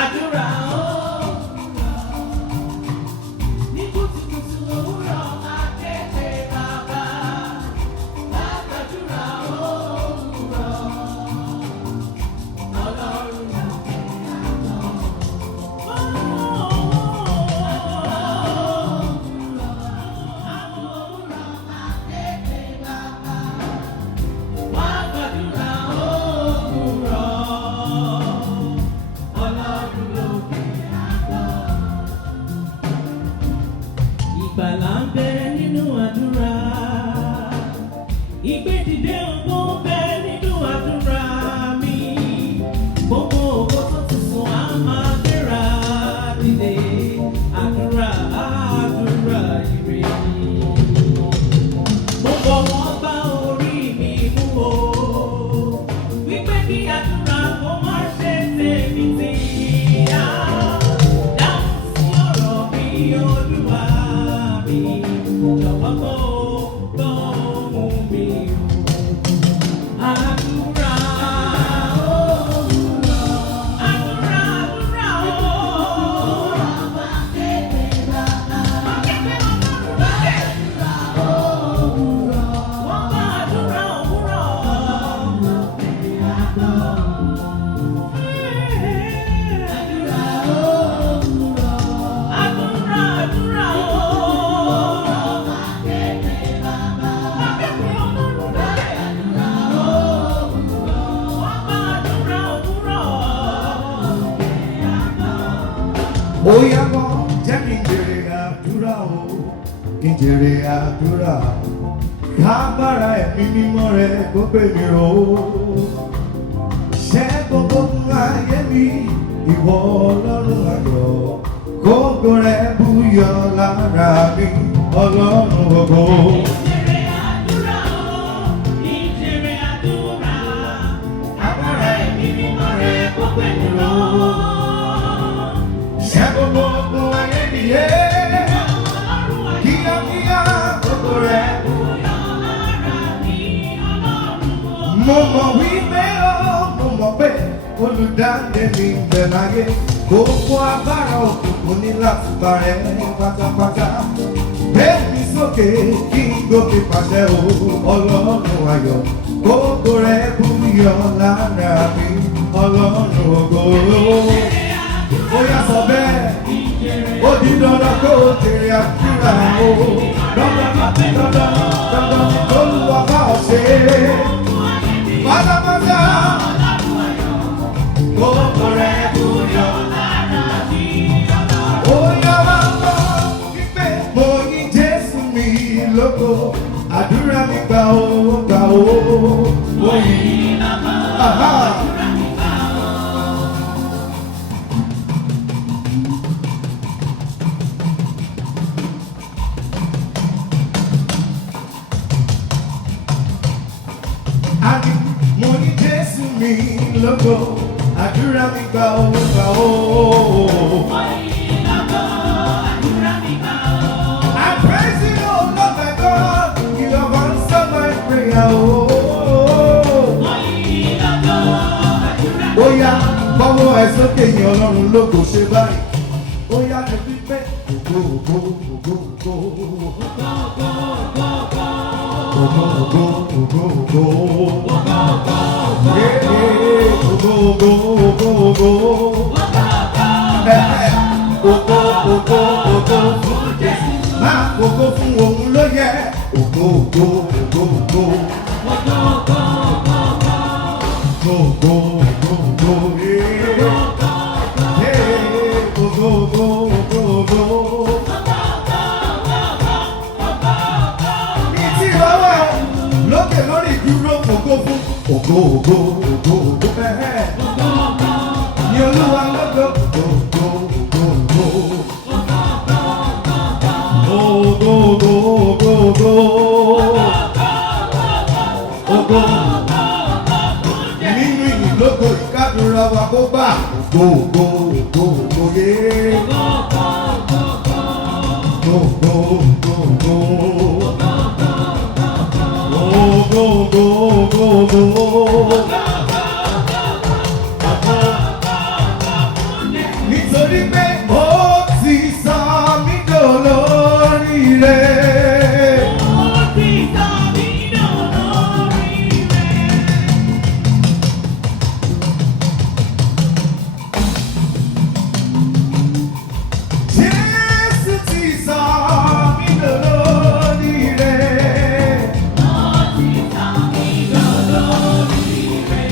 Adura ire. Mo bọ̀ wọ́n bá o. yá mọ́ jẹ́ kí n jèrè àdúrà o, kí n jèrè àdúrà. Kábàárà ẹ̀mí mímọ́ rẹ̀ kó pè mí ró. Ṣẹ́ gbogbo ayé mi, ìwọ Ọlọ́run ayọ̀. Kógo rẹ̀ búyọ lára mi, Ọlọ́run ògo. Ṣẹ́ gbogbo ayé mi yé. Kíákíá kógo rẹ̀. Mo mọ̀ wípé mo mọ̀ pé olùdáǹdè mi ń bẹ láyé. Gbogbo agbára òkùnkùn ní láti parẹ́ pátápátá. Gbé mi sókè kí n gòkè pàṣẹ o, Ọlọ́run ayọ̀. Gbogbo rẹ̀ búyọ lára mi, Ọlọ́run ògo. Ó yá sọ bẹ́ẹ̀, ó di dandan kó o jèrè àdúrà o. Dandan Olúwa bá ọ ṣe pátápátá. Gbogbo rẹ̀ búyọ lára mi, Ọlọ́run. Ó yá wá gbọ́ wípé mo yìn Jésù mi lógo. Àdúrà mi gbà ó, gbà ó. Mo yìn lógo. Àdúrà mi gbà ó. Mo yìn Jésù mi lógo. Àdúrà mi gbà ó, gbà ó. Mo yìn lógo. Àdúrà mi gbà ó. I praise you, oh Lord my God. You have answered my prayer, oh. Mo yìn lógo. Àdúrà mi gbà ó. Ó yá, bọ́wọ́ ẹ sókè yìn Ọlọ́run lógo ṣe báyìí. Ó yá, ẹ fi pé ògo, ògo, ògo, ògo. Ògo, ògo, ògo, ògo. Ògo, ògo, ògo. Ògo, ògo fún Jésù. Máa ògo fún òun ló yẹ. Ògo, ògo, ògo, ògo. Ògo, ògo, ògo. Ògo, ògo, ògo. Ní tí ìrọ̀wọ́ lókè lórí ìdúró ògo fún. Ògo, ògo, ògo, ògo. Ní Olúwa lógo. Ògo, ògo, ògo. Ògo, ògo, ògo, ògo. Ògo. Nínú ìyìn lógo ìkádùrà wa kó bá. Ògo, ògo, ògo, ògo yé. Ògo, ògo, ògo. Ògo, ògo, ògo, ògo. Nítorí pé ó ti sọ mí dolóríire. Ó ti sọ mí dolóríire. Jésù ti sọ mí dolóríire. Ó ti sọ mí dolóríire.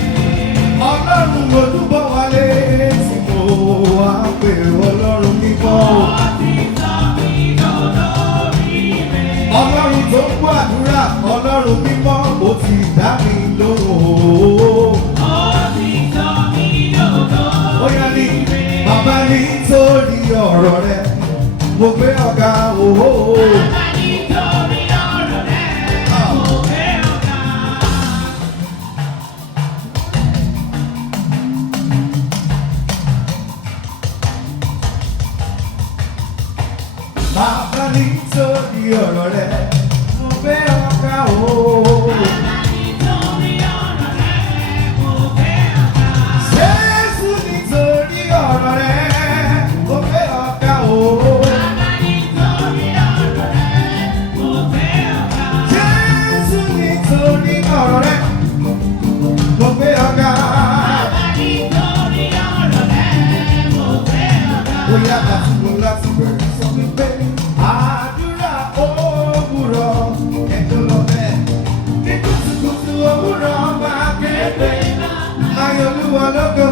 Ọlọ́run olúbọ̀ wálé tí mo wá pé Ọlọ́run mímọ́. Ọlọ́run tó ń gbọ́ àdúrà, Ọlọ́run mímọ́, ó ti dá mi lóhùn. Ó yá ní bàbá nítorí ọ̀rọ̀ rẹ, mo gbé ọ̀gá òwò. Bàbá nítorí ọ̀rọ̀ rẹ, mo gbé ọ̀gá. Bàbá nítorí ọ̀rọ̀ rẹ, mo gbé ọ̀gá o. Bàbá nítorí ọ̀rọ̀ rẹ, mo gbé ọ̀gá. Jésù nítorí ọ̀rọ̀ rẹ, mo gbé ọ̀gá o. Bàbá nítorí ọ̀rọ̀ rẹ, mo gbé ọ̀gá. Jésù nítorí ọ̀rọ̀ rẹ, mo gbé ọ̀gá. Bàbá nítorí ọ̀rọ̀ rẹ, mo gbé ọ̀gá. Ó yá láti bẹ̀rẹ̀ sọ wípé àdúrà òwúrọ̀ ẹ̀jọ̀ lọ bẹ́ẹ̀. Ní kùtùkùtù òwúrọ̀ máa kéde, ayọ̀ Olúwa lógo.